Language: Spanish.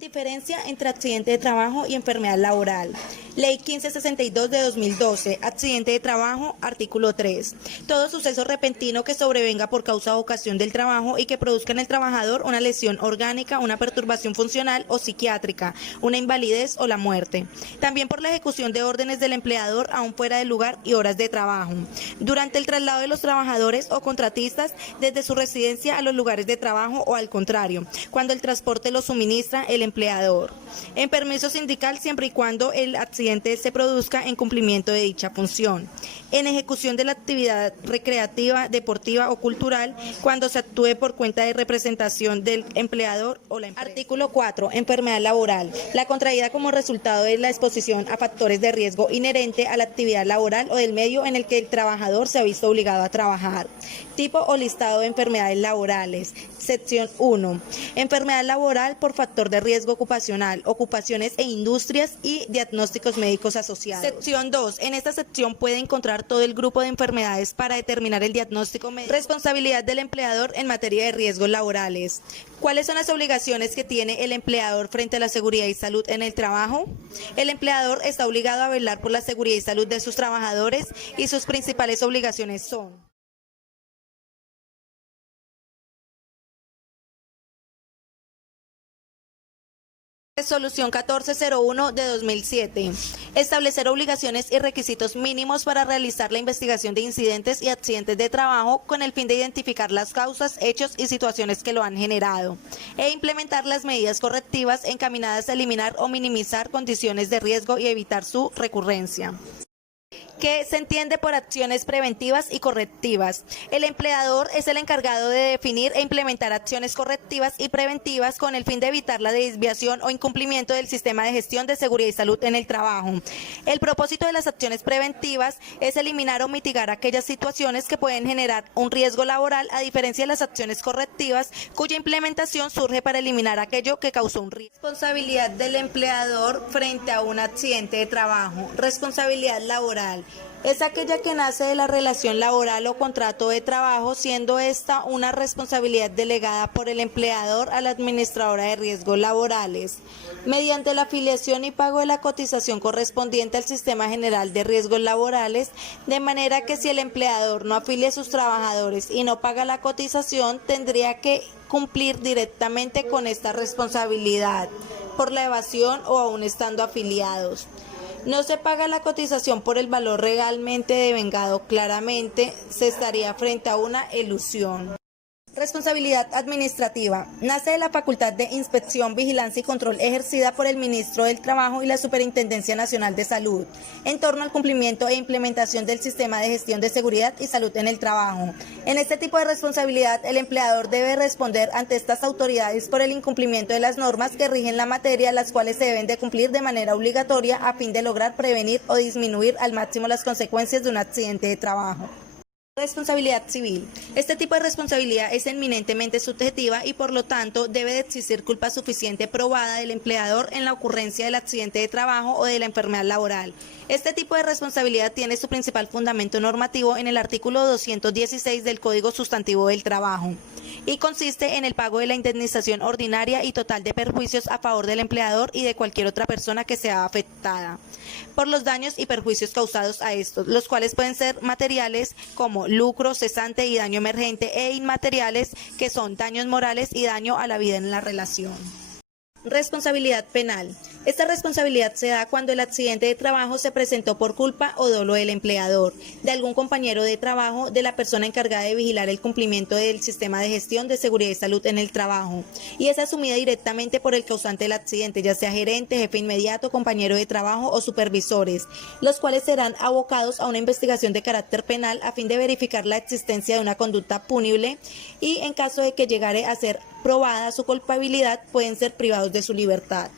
Diferencia entre accidente de trabajo y enfermedad laboral. Ley 1562 de 2012, accidente de trabajo, artículo 3. Todo suceso repentino que sobrevenga por causa o ocasión del trabajo y que produzca en el trabajador una lesión orgánica, una perturbación funcional o psiquiátrica, una invalidez o la muerte. También por la ejecución de órdenes del empleador aún fuera del lugar y horas de trabajo. Durante el traslado de los trabajadores o contratistas desde su residencia a los lugares de trabajo o al contrario, cuando el transporte lo suministra el empleador. En permiso sindical siempre y cuando el accidente se produzca en cumplimiento de dicha función. En ejecución de la actividad recreativa, deportiva o cultural cuando se actúe por cuenta de representación del empleador o la empresa. Artículo 4. Enfermedad laboral. La contraída como resultado de la exposición a factores de riesgo inherente a la actividad laboral o del medio en el que el trabajador se ha visto obligado a trabajar. Tipo o listado de enfermedades laborales. Sección 1. Enfermedad laboral por factor de riesgo ocupacional, ocupaciones e industrias y diagnósticos médicos asociados. Sección 2. En esta sección puede encontrar todo el grupo de enfermedades para determinar el diagnóstico médico. Responsabilidad del empleador en materia de riesgos laborales. ¿Cuáles son las obligaciones que tiene el empleador frente a la seguridad y salud en el trabajo? El empleador está obligado a velar por la seguridad y salud de sus trabajadores y sus principales obligaciones son: Resolución 1401 de 2007. Establecer obligaciones y requisitos mínimos para realizar la investigación de incidentes y accidentes de trabajo con el fin de identificar las causas, hechos y situaciones que lo han generado, e implementar las medidas correctivas encaminadas a eliminar o minimizar condiciones de riesgo y evitar su recurrencia. ¿Qué se entiende por acciones preventivas y correctivas? El empleador es el encargado de definir e implementar acciones correctivas y preventivas con el fin de evitar la desviación o incumplimiento del sistema de gestión de seguridad y salud en el trabajo. El propósito de las acciones preventivas es eliminar o mitigar aquellas situaciones que pueden generar un riesgo laboral, a diferencia de las acciones correctivas, cuya implementación surge para eliminar aquello que causó un riesgo. Responsabilidad del empleador frente a un accidente de trabajo. Responsabilidad laboral. Es aquella que nace de la relación laboral o contrato de trabajo, siendo esta una responsabilidad delegada por el empleador a la administradora de riesgos laborales, mediante la afiliación y pago de la cotización correspondiente al Sistema General de Riesgos Laborales, de manera que si el empleador no afilia a sus trabajadores y no paga la cotización, tendría que cumplir directamente con esta responsabilidad por la evasión o aún estando afiliados. No se paga la cotización por el valor legalmente devengado, claramente se estaría frente a una elusión. Responsabilidad administrativa. Nace de la facultad de inspección, vigilancia y control ejercida por el Ministro del Trabajo y la Superintendencia Nacional de Salud en torno al cumplimiento e implementación del sistema de gestión de seguridad y salud en el trabajo. En este tipo de responsabilidad, el empleador debe responder ante estas autoridades por el incumplimiento de las normas que rigen la materia, las cuales se deben de cumplir de manera obligatoria a fin de lograr prevenir o disminuir al máximo las consecuencias de un accidente de trabajo. Responsabilidad civil. Este tipo de responsabilidad es eminentemente subjetiva y por lo tanto debe de existir culpa suficiente probada del empleador en la ocurrencia del accidente de trabajo o de la enfermedad laboral. Este tipo de responsabilidad tiene su principal fundamento normativo en el artículo 216 del Código Sustantivo del Trabajo y consiste en el pago de la indemnización ordinaria y total de perjuicios a favor del empleador y de cualquier otra persona que sea afectada por los daños y perjuicios causados a estos, los cuales pueden ser materiales como lucro cesante y daño emergente, e inmateriales que son daños morales y daño a la vida en la relación. Responsabilidad penal. Esta responsabilidad se da cuando el accidente de trabajo se presentó por culpa o dolo del empleador, de algún compañero de trabajo, de la persona encargada de vigilar el cumplimiento del sistema de gestión de seguridad y salud en el trabajo, y es asumida directamente por el causante del accidente, ya sea gerente, jefe inmediato, compañero de trabajo o supervisores, los cuales serán abocados a una investigación de carácter penal a fin de verificar la existencia de una conducta punible y, en caso de que llegare a ser probada su culpabilidad, pueden ser privados de su libertad.